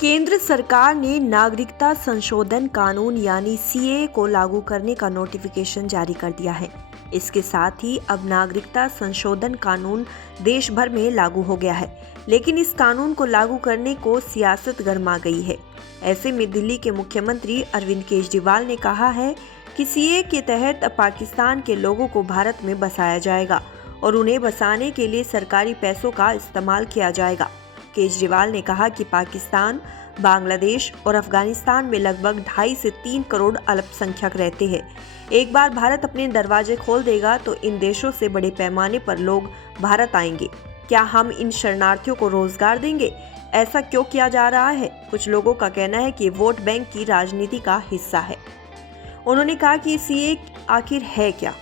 केंद्र सरकार ने नागरिकता संशोधन कानून यानी सीएए को लागू करने का नोटिफिकेशन जारी कर दिया है। इसके साथ ही अब नागरिकता संशोधन कानून देश भर में लागू हो गया है, लेकिन इस कानून को लागू करने को सियासत गरमा गई है। ऐसे में दिल्ली के मुख्यमंत्री अरविंद केजरीवाल ने कहा है कि सीएए के तहत पाकिस्तान के लोगों को भारत में बसाया जाएगा और उन्हें बसाने के लिए सरकारी पैसों का इस्तेमाल किया जाएगा। केजरीवाल ने कहा कि पाकिस्तान, बांग्लादेश और अफगानिस्तान में लगभग 2.5 से 3 करोड़ अल्पसंख्यक रहते हैं। एक बार भारत अपने दरवाजे खोल देगा तो इन देशों से बड़े पैमाने पर लोग भारत आएंगे। क्या हम इन शरणार्थियों को रोजगार देंगे? ऐसा क्यों किया जा रहा है? कुछ लोगों का कहना है कि वोट बैंक की राजनीति का हिस्सा है। उन्होंने कहा कि सीएए आखिर है क्या?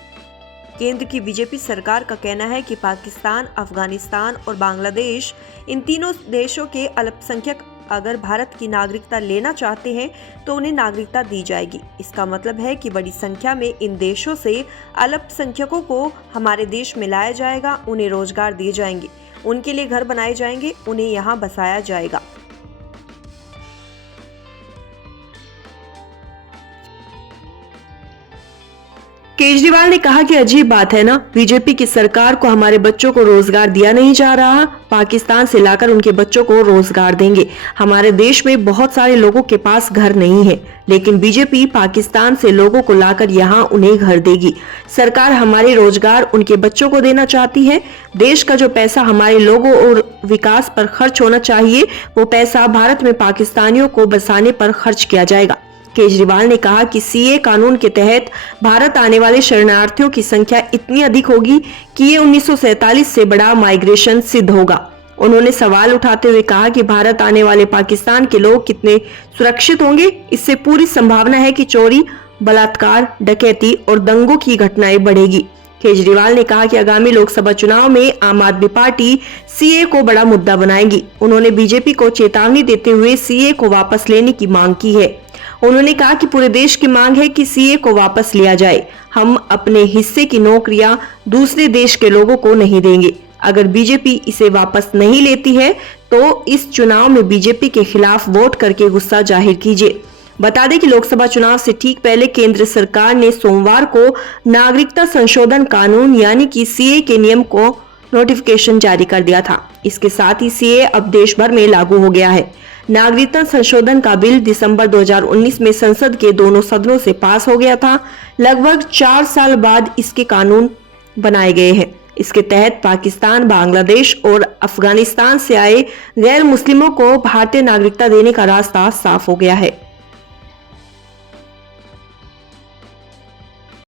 केंद्र की बीजेपी सरकार का कहना है कि पाकिस्तान, अफगानिस्तान और बांग्लादेश, इन तीनों देशों के अल्पसंख्यक अगर भारत की नागरिकता लेना चाहते हैं तो उन्हें नागरिकता दी जाएगी। इसका मतलब है कि बड़ी संख्या में इन देशों से अल्पसंख्यकों को हमारे देश में लाया जाएगा, उन्हें रोजगार दिए जाएंगे, उनके लिए घर बनाए जाएंगे, उन्हें यहाँ बसाया जाएगा। केजरीवाल ने कहा कि अजीब बात है ना, बीजेपी की सरकार को हमारे बच्चों को रोजगार दिया नहीं जा रहा, पाकिस्तान से लाकर उनके बच्चों को रोजगार देंगे। हमारे देश में बहुत सारे लोगों के पास घर नहीं है, लेकिन बीजेपी पाकिस्तान से लोगों को लाकर यहाँ उन्हें घर देगी। सरकार हमारे रोजगार उनके बच्चों को देना चाहती है। देश का जो पैसा हमारे लोगों और विकास पर खर्च होना चाहिए, वो पैसा भारत में पाकिस्तानियों को बसाने पर खर्च किया जाएगा। केजरीवाल ने कहा कि सीएए कानून के तहत भारत आने वाले शरणार्थियों की संख्या इतनी अधिक होगी कि ये 1947 से बड़ा माइग्रेशन सिद्ध होगा। उन्होंने सवाल उठाते हुए कहा कि भारत आने वाले पाकिस्तान के लोग कितने सुरक्षित होंगे। इससे पूरी संभावना है कि चोरी, बलात्कार, डकैती और दंगों की घटनाएं बढ़ेगी। केजरीवाल ने कहा कि आगामी लोकसभा चुनाव में आम आदमी पार्टी सीएए को बड़ा मुद्दा बनाएगी। उन्होंने बीजेपी को चेतावनी देते हुए सीएए को वापस लेने की मांग की है। उन्होंने कहा कि पूरे देश की मांग है कि सीएए को वापस लिया जाए। हम अपने हिस्से की नौकरियां दूसरे देश के लोगों को नहीं देंगे। अगर बीजेपी इसे वापस नहीं लेती है तो इस चुनाव में बीजेपी के खिलाफ वोट करके गुस्सा जाहिर कीजिए। बता दें कि लोकसभा चुनाव से ठीक पहले केंद्र सरकार ने सोमवार को नागरिकता संशोधन कानून यानी कि सीएए के नियम को नोटिफिकेशन जारी कर दिया था। इसके साथ ही सीएए अब देश भर में लागू हो गया है। नागरिकता संशोधन का बिल दिसंबर 2019 में संसद के दोनों सदनों से पास हो गया था। लगभग 4 साल बाद इसके कानून बनाए गए हैं। इसके तहत पाकिस्तान, बांग्लादेश और अफगानिस्तान से आए गैर मुस्लिमों को भारतीय नागरिकता देने का रास्ता साफ हो गया है।